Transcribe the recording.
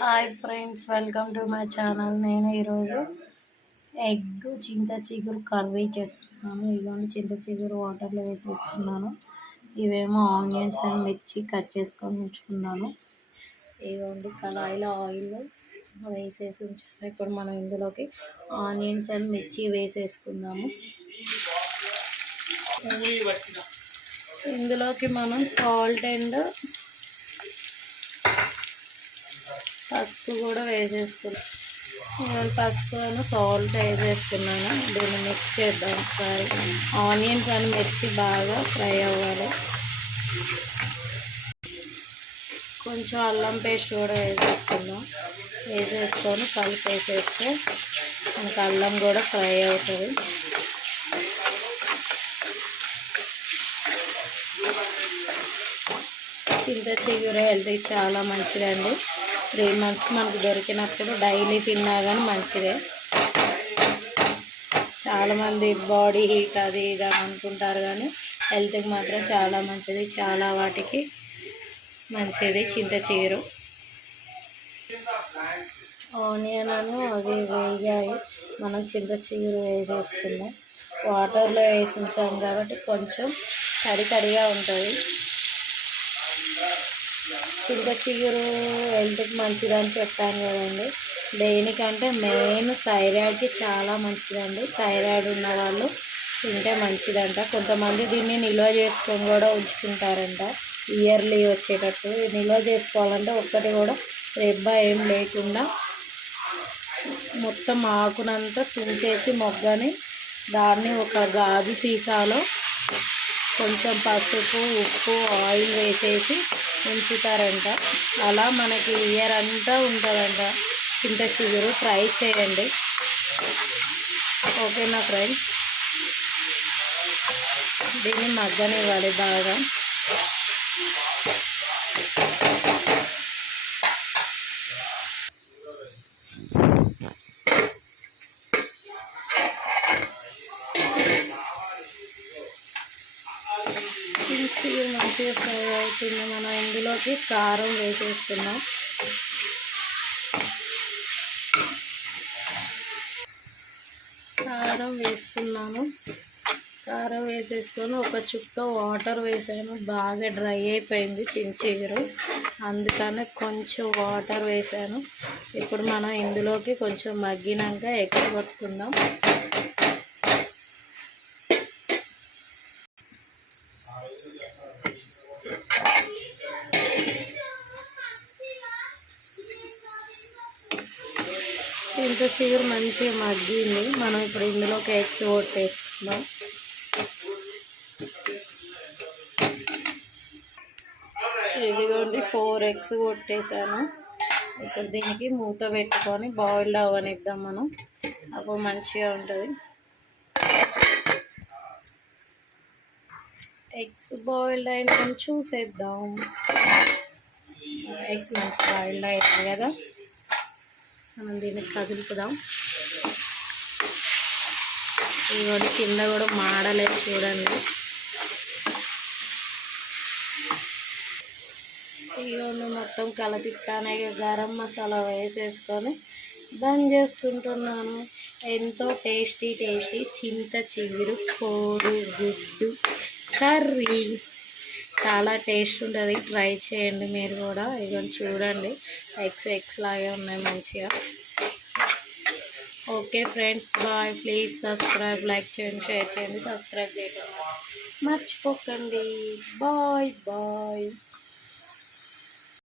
Hi friends, welcome to my channel. నేను ఈరోజు egg చింత చిగురు కర్రీ చేస్తున్నాను. ఇదిగోండి, చింత చిగురు వాటర్లో వేసేసుకున్నాను. ఇవేమో ఆనియన్స్ అండ్ మిర్చి కట్ చేసుకొని ఉంచుకున్నాను. ఇదిగోండి, కళాయిలో ఆయిల్ వేసేసి ఉంచుకున్నాను. ఇప్పుడు మనం ఇందులోకి ఆనియన్స్ అండ్ మిర్చి వేసేసుకుందాము. ఇందులోకి మనం సాల్ట్ అండ్ పసుపు కూడా వేసేసుకున్నాను. పసుపు సాల్ట్ వేసేసుకున్నాను. దీన్ని మిక్స్ చేద్దాం ఒకసారి. ఆనియన్స్ అండ్ మిర్చి బాగా ఫ్రై అవ్వాలి. కొంచెం అల్లం పేస్ట్ కూడా వేసేసుకుందాం. వేసేసుకొని కలిపేసేస్తే మనకు అల్లం కూడా ఫ్రై అవుతుంది. చింత చిగురు హెల్త్కి చాలా మంచిదండి. 3 months మనకు దొరికినప్పుడు డైలీ తిన్నా కానీ మంచిదే. చాలామంది బాడీ హీట్ అది ఇది అని అనుకుంటారు, కానీ హెల్త్కి మాత్రం చాలా మంచిది. చాలా వాటికి మంచిది చింత చిగురు. ఆనియన్ అది వేగాయి. మనం చింత చిగురు వేసేసుకున్నాం. వాటర్లో వేసి ఉంచాం కాబట్టి కొంచెం తడిగా ఉంటుంది. చింత చిగురు హెల్త్కి మంచిదని చెప్పాను కదండి. దేనికంటే మెయిన్ థైరాయిడ్కి చాలా మంచిదండి. థైరాయిడ్ ఉన్న వాళ్ళు తింటే మంచిదంట. కొంతమంది దీన్ని నిల్వ చేసుకొని కూడా ఉంచుకుంటారంట. ఇయర్లీ వచ్చేటట్టు నిల్వ చేసుకోవాలంటే ఒక్కటి కూడా రెబ్బ ఏం లేకుండా మొత్తం ఆకునంతా తుంచేసి మొగ్గని దాన్ని ఒక గాజు సీసాలో కొంచెం పసుపు, ఉప్పు, ఆయిల్ వేసేసి ఉంచుతారంట. అలా మనకి ఇయర్ అంతా ఉంటుందంట చింత చిగురు. ట్రై చేయండి, ఓకేనా ఫ్రెండ్స్. దీన్ని మగ్గనివ్వాలి బాగా. చిగురు మంచిగా ఫ్రై అవుతుంది. మనం ఇందులోకి కారం వేసేస్తున్నాం. కారం వేసుకున్నాను. కారం వేసేసుకొని ఒక చుక్క వాటర్ వేసాను. బాగా డ్రై అయిపోయింది చిగురు, అందుకనే కొంచెం వాటర్ వేసాను. ఇప్పుడు మనం ఇందులోకి కొంచెం మగ్గినాక ఎగ్ కొట్టుకుందాం. చింత చిగురు మంచిగా మగ్గింది. మనం ఇప్పుడు ఇందులోకి ఎగ్స్ కొట్టేసుకుందాం. ఇదిగోండి, 4 eggs కొట్టేసాను. ఇప్పుడు దీనికి మూత పెట్టుకొని బాయిల్డ్ అవ్వనిద్దాం మనం. అప్పుడు మంచిగా ఉంటుంది. ఎగ్స్ బాయిల్డ్ అయిన చూసేద్దాం. ఎగ్స్ మంచి బాయిల్డ్ అయ్యాయి కదా, మనం దీన్ని కదులుపుదాం. ఇవన్నీ కింద కూడా మాడలేదు చూడండి. ఇవన్నీ మొత్తం కలిపిస్తానే గరం మసాలా వేసేసుకొని బంద్ చేసుకుంటున్నాను. ఎంతో టేస్టీ చింత చిగురు కోడిగుడ్డు కర్రీ. చాలా టేస్ట్ ఉంటుంది. ట్రై చేయండి మీరు కూడా. ఇవన్నీ చూడండి, ఎగ్స్ లాగే ఉన్నాయి మంచిగా. Okay friends, bye. Please subscribe, like చేయండి, షేర్ చేయండి. సబ్స్క్రైబ్ చేయడం మర్చిపోకండి. బాయ్.